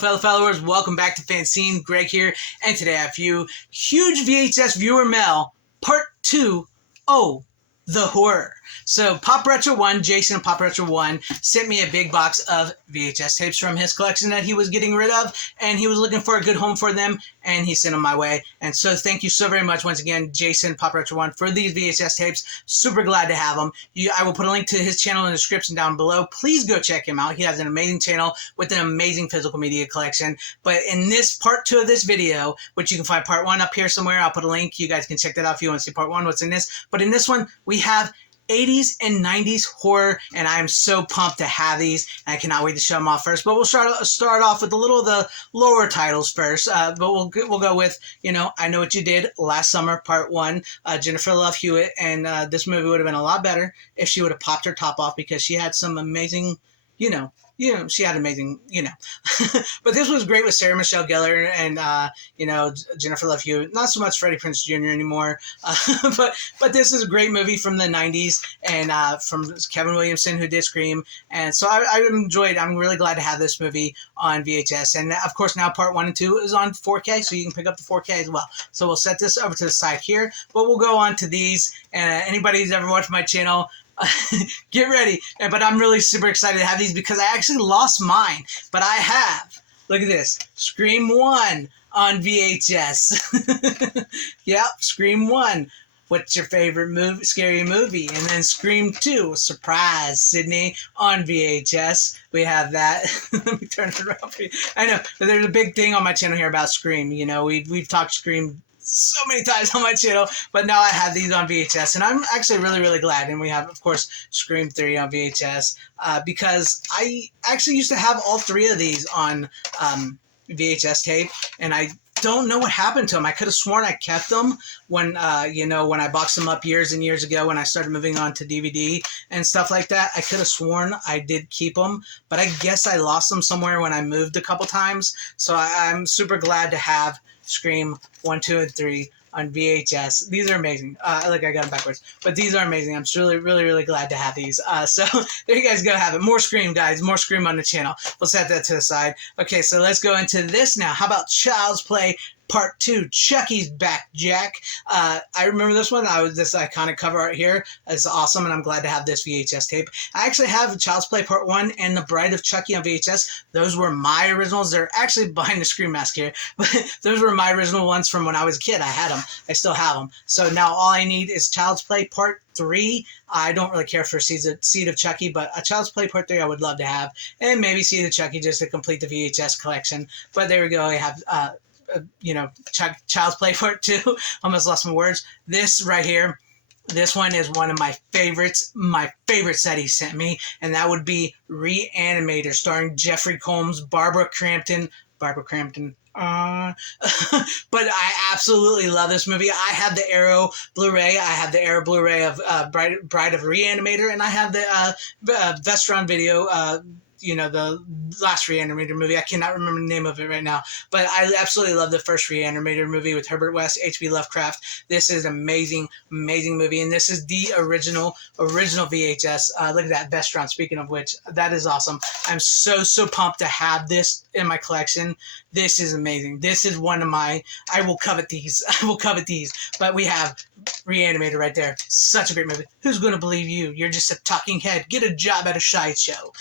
fellow followers. Welcome back to FanZcene. Greg here, and today I have you huge VHS viewer mail, part 2. Oh, the horror. So Pop Retro 1, Jason of Pop Retro 1, sent me a big box of VHS tapes from his collection that he was getting rid of, and he was looking for a good home for them, and he sent them my way. And so thank you so very much once again, Jason, Pop Retro 1, for these VHS tapes. Super glad to have them. I will put a link to his channel in the description down below. Please go check him out. He has an amazing channel with an amazing physical media collection. But in this part 2 of this video, which you can find part 1 up here somewhere, I'll put a link. You guys can check that out if you want to see part 1, what's in this. But in this one, we have 80s and 90s horror, and I'm so pumped to have these, and I cannot wait to show them off first. But we'll start off with a little of the lower titles first. But we'll go with, I Know What You Did Last Summer, Part 1, Jennifer Love Hewitt, and this movie would have been a lot better if she would have popped her top off, because she had some amazing, she had amazing, But this was great with Sarah Michelle Gellar and, Jennifer Love Hewitt. Not so much Freddie Prinze Jr. anymore. But this is a great movie from the 90s, and from Kevin Williamson, who did Scream. And so I enjoyed it. I'm really glad to have this movie on VHS. And, of course, now Part 1 and 2 is on 4K, so you can pick up the 4K as well. So we'll set this over to the side here. But we'll go on to these. And anybody who's ever watched my channel, get ready. But I'm really super excited to have these, because I actually lost mine, but I have, look at this, Scream 1 on VHS. Yep, Scream 1. What's your favorite scary movie? And then Scream 2, surprise, Sydney, on VHS. We have that. Let me turn it around for you. I know, but there's a big thing on my channel here about Scream. We've talked Scream so many times on my channel, but now I have these on VHS, and I'm actually really, really glad. And we have, of course, Scream 3 on VHS, because I actually used to have all 3 of these on VHS tape, and I don't know what happened to them. I could have sworn I kept them when, when I boxed them up years and years ago when I started moving on to DVD and stuff like that. I could have sworn I did keep them, but I guess I lost them somewhere when I moved a couple times. So I'm super glad to have Scream 1, 2, and 3 on VHS. These are amazing. Look, I got them backwards. But these are amazing. I'm really, really, really glad to have these. So there you guys go, have it. More Scream, guys. More Scream on the channel. We'll set that to the side. Okay, so let's go into this now. How about Child's Play Part 2, Chucky's Back, Jack. I remember this one. This iconic cover art here is awesome, and I'm glad to have this VHS tape. I actually have Child's Play Part 1 and The Bride of Chucky on VHS. Those were my originals. They're actually behind the Scream mask here, but those were my original ones from when I was a kid. I had them. I still have them. So now all I need is Child's Play Part 3. I don't really care for Seed of Chucky, but a Child's Play Part 3 I would love to have, and maybe Seed of Chucky just to complete the VHS collection. But there we go. I have Child's Play Part 2. Almost lost my words. This right here, this one is one of my favorites, my favorites that he sent me, and that would be ReAnimator, starring Jeffrey Combs, Barbara Crampton. But I absolutely love this movie. I have the Arrow Blu-ray. I have the Arrow Blu-ray of Bride of ReAnimator, and I have the Vestron video, the last ReAnimator movie. I cannot remember the name of it right now, but I absolutely love the first ReAnimator movie with Herbert West, H.P. Lovecraft. This is an amazing, amazing movie, and this is the original VHS. Look at that Vestron, speaking of which. That is awesome. I'm so pumped to have this in my collection. This is amazing. This is one of my, I will covet these. I will covet these. But we have ReAnimator right there. Such a great movie. Who's going to believe you? You're just a talking head. Get a job at a sideshow.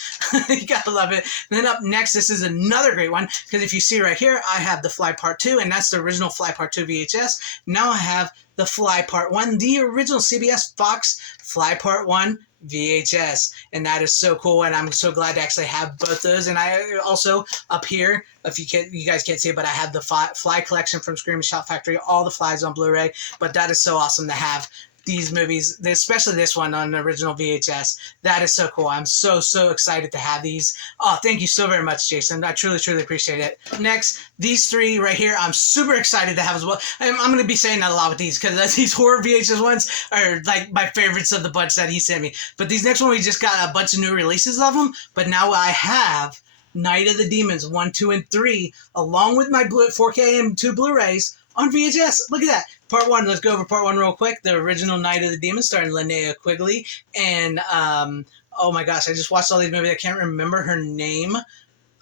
You gotta love it. And then up next, this is another great one, because if you see right here, I have The Fly Part 2, and that's the original Fly Part 2 VHS. Now I have The Fly Part 1, the original CBS Fox Fly Part 1 VHS, and that is so cool, and I'm so glad to actually have both those. And I also, up here, if you guys can't see it, but I have the Fly collection from Scream and Shout Factory, all the Flies on Blu-ray. But that is so awesome to have these movies, especially this one on the original VHS. That is so cool. I'm so excited to have these. Oh, thank you so very much, Jason. I truly appreciate it. Next, these 3 right here, I'm super excited to have as well. I'm going to be saying that a lot with these, because these horror VHS ones are like my favorites of the bunch that he sent me. But these next one, we just got a bunch of new releases of them, but now I have Night of the Demons 1, 2, and 3, along with my 4K and 2 Blu-rays on VHS. Look at that. Part 1. Let's go over Part 1 real quick. The original Night of the Demons, starring Linnea Quigley. And, oh my gosh, I just watched all these movies. I can't remember her name.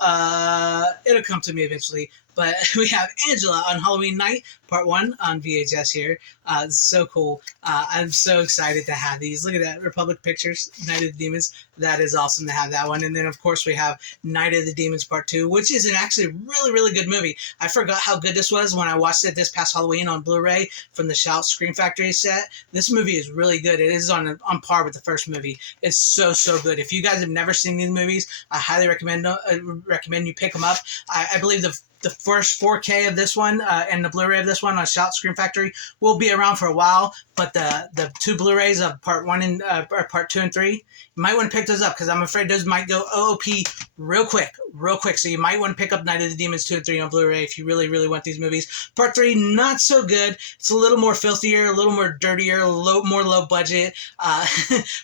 It'll come to me eventually. But we have Angela on Halloween Night, Part 1 on VHS here. It's so cool. I'm so excited to have these. Look at that. Republic Pictures, Night of the Demons. That is awesome to have that one. And then, of course, we have Night of the Demons Part 2, which is an actually really, really good movie. I forgot how good this was when I watched it this past Halloween on Blu-ray from the Shout Scream Factory set. This movie is really good. It is on par with the first movie. It's so, so good. If you guys have never seen these movies, I highly recommend you pick them up. I believe the first 4K of this one and the Blu-ray of this one on Shout Scream Factory will be around for a while, but the two Blu-rays of Part 1 and Part 2 and 3, you might want to pick those up because I'm afraid those might go OOP real quick. So you might want to pick up Night of the Demons 2 and 3 on Blu-ray if you really, really want these movies. Part 3, not so good. It's a little more filthier, a little more dirtier, more low budget,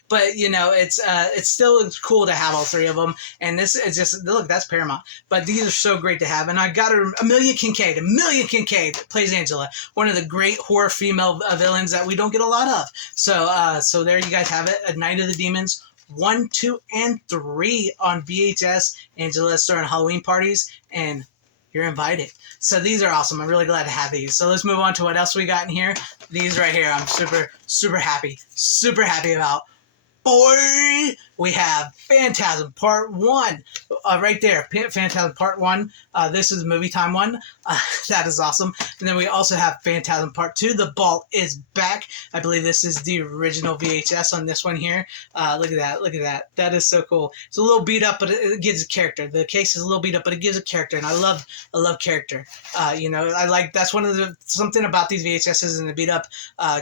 but you know it's still cool to have all three of them. And this is just, look, that's Paramount. But these are so great to have, and I got Amelia Kincaid plays Angela, one of the great horror female villains that we don't get a lot of. So there you guys have it. A Night of the Demons 1, 2, and 3 on VHS. Angela's throwing Halloween parties, and you're invited. So these are awesome. I'm really glad to have these. So let's move on to what else we got in here. These right here, I'm super happy about. Boy, we have Phantasm Part 1 right there. Phantasm Part 1. This is movie time one. That is awesome. And then we also have Phantasm Part 2. The Ball is Back. I believe this is the original VHS on this one here. Look at that. That is so cool. It's a little beat up, but it gives a character. The case is a little beat up, but it gives a character, and I love character. You know, I like, that's one of the, something about these VHSs and the beat up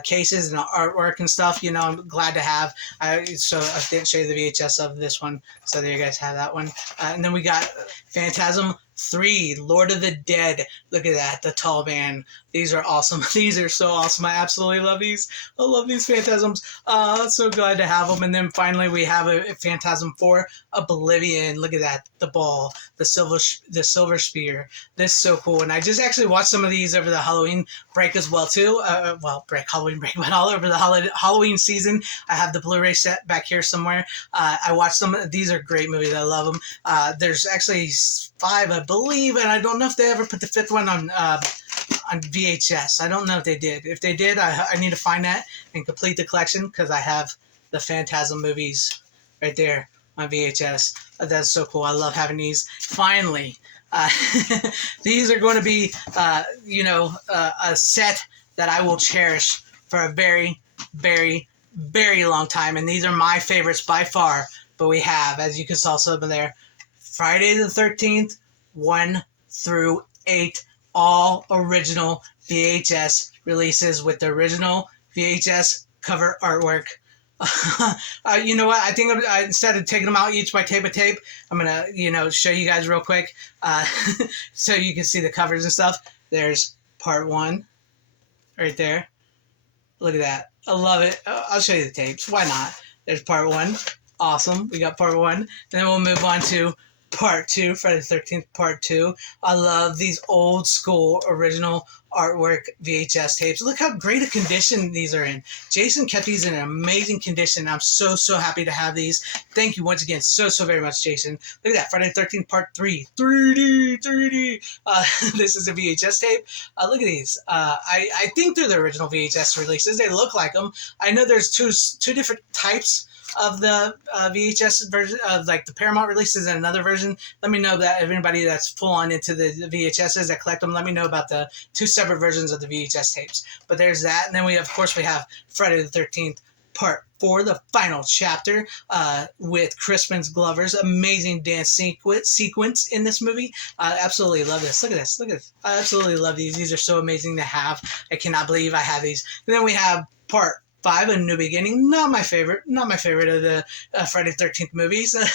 cases and artwork and stuff, you know, I'm glad to have. So I didn't show you the VHS of this one, so there you guys have that one. And then we got Phantasm 3, Lord of the Dead. Look at that, the tall man. These are awesome. These are so awesome. I absolutely love these. I love these Phantasms. So glad to have them. And then finally we have a Phantasm 4, Oblivion. Look at that, the ball, the silver spear. This is so cool. And I just actually watched some of these over the Halloween break as well too. Halloween break, but all over the Halloween season. I have the Blu-ray set back here somewhere. I watched some. These are great movies. I love them. There's actually 5, I believe, and I don't know if they ever put the 5th one on VHS. I don't know if they did. If they did, I need to find that and complete the collection because I have the Phantasm movies right there on VHS. That's so cool. I love having these. Finally, these are going to be, a set that I will cherish for a very, very, very long time. And these are my favorites by far. But we have, as you can saw some of there, Friday the 13th, 1 through 8, all original VHS releases with the original VHS cover artwork. You know what? I think instead of taking them out each by tape, I'm gonna, show you guys real quick, so you can see the covers and stuff. There's Part 1, right there. Look at that. I love it. I'll show you the tapes. Why not? There's Part 1. Awesome. We got Part 1. Then we'll move on to Part 2, Friday the 13th, Part 2. I love these old school original artwork VHS tapes. Look how great a condition these are in. Jason kept these in an amazing condition. I'm so, so happy to have these. Thank you once again so, so very much, Jason. Look at that, Friday the 13th, Part 3. 3D. This is a VHS tape. Look at these. I think they're the original VHS releases. They look like them. I know there's two different types of the VHS version of like the Paramount releases and another version. Let me know that if anybody that's full on into the VHSs that collect them, let me know about the 2 separate versions of the VHS tapes. But there's that, and then we have Friday the 13th Part 4, the final chapter, with Crispin's Glover's amazing dance sequence in this movie. I absolutely love this. Look at this. I absolutely love these. These are so amazing to have. I cannot believe I have these. And then we have Part 5, A New Beginning. Not my favorite of the Friday the 13th movies. A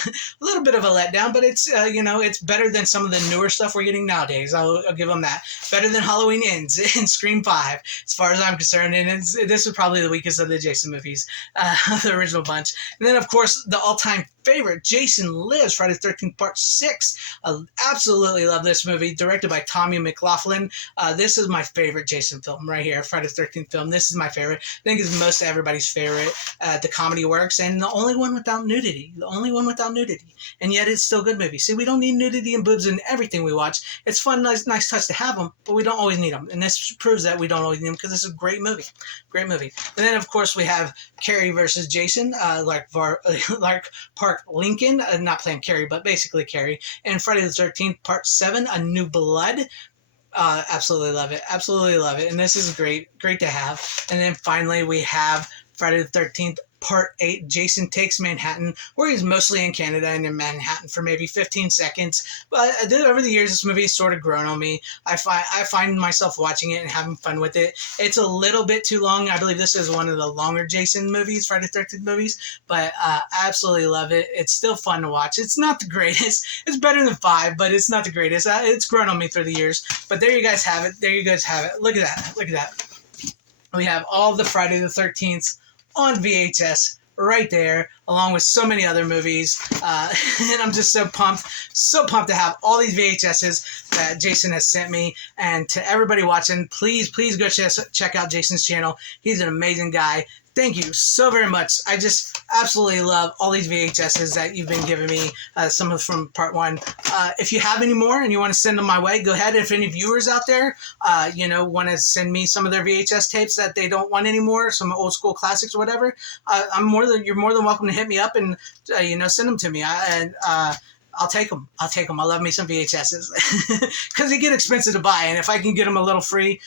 little bit of a letdown, but it's it's better than some of the newer stuff we're getting nowadays. I'll give them that. Better than Halloween Ends and Scream 5, as far as I'm concerned. And this is probably the weakest of the Jason movies, the original bunch. And then, of course, the all-time favorite, Jason Lives, Friday the 13th Part 6. I absolutely love this movie, directed by Tommy McLaughlin. This is my favorite Jason film right here, Friday the 13th film. This is my favorite. I think it's most everybody's favorite. The comedy works, and the only one without nudity. The only one without nudity. And yet it's still a good movie. See, we don't need nudity and boobs in everything we watch. It's fun, nice touch to have them, but we don't always need them. And this proves that we don't always need them because it's a great movie. Great movie. And then, of course, we have Carrie versus Jason, Lark Park Lincoln, not playing Carrie, but basically Carrie. And Friday the 13th, Part 7, A New Blood. Absolutely love it. Absolutely love it. And this is great to have. And then finally, we have Friday the 13th, Part 8, Jason Takes Manhattan, where he's mostly in Canada and in Manhattan for maybe 15 seconds. But over the years, this movie has sort of grown on me. I find myself watching it and having fun with it. It's a little bit too long. I believe this is one of the longer Jason movies, Friday the 13th movies, but I absolutely love it. It's still fun to watch. It's not the greatest. It's better than 5, but it's not the greatest. It's grown on me through the years. But there you guys have it. There you guys have it. Look at that. Look at that. We have all the Friday the 13th on VHS right there, along with so many other movies. And I'm just so pumped to have all these VHSs that Jason has sent me. And to everybody watching, please go check out Jason's channel. He's an amazing guy. Thank you so very much. I just absolutely love all these VHSs that you've been giving me, some of from Part 1. If you have any more and you want to send them my way, go ahead. If any viewers out there, want to send me some of their VHS tapes that they don't want anymore, some old school classics or whatever, you're more than welcome to hit me up and, send them to me. I'll take them. I love me some VHSs because they get expensive to buy. And if I can get them a little free,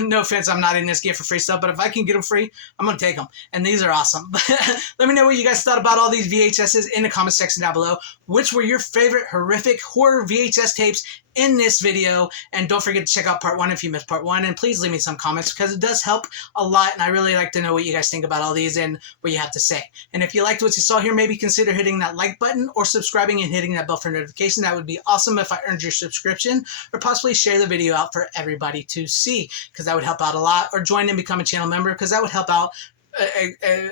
no offense, I'm not in this gear for free stuff, but if I can get them free, I'm going to take them. And these are awesome. Let me know what you guys thought about all these VHSs in the comment section down below. Which were your favorite horrific horror VHS tapes in this video? And don't forget to check out Part 1 if you missed Part 1. And please leave me some comments because it does help a lot. And I really like to know what you guys think about all these and what you have to say. And if you liked what you saw here, maybe consider hitting that like button or subscribing and hitting that bell for notification. That would be awesome if I earned your subscription, or possibly share the video out for everybody to see because that would help out a lot, or join and become a channel member because that would help out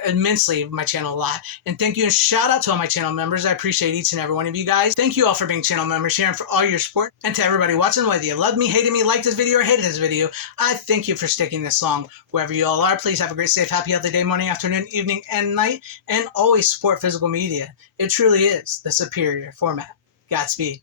immensely my channel a lot. And thank you and shout out to all my channel members. I appreciate each and every one of you guys. Thank you all for being channel members here and for all your support. And to everybody watching, whether you loved me, hated me, liked this video, or hated this video, I thank you for sticking this long. Wherever you all are, please have a great, safe, happy, healthy day, morning, afternoon, evening, and night. And always support physical media. It truly is the superior format. Godspeed.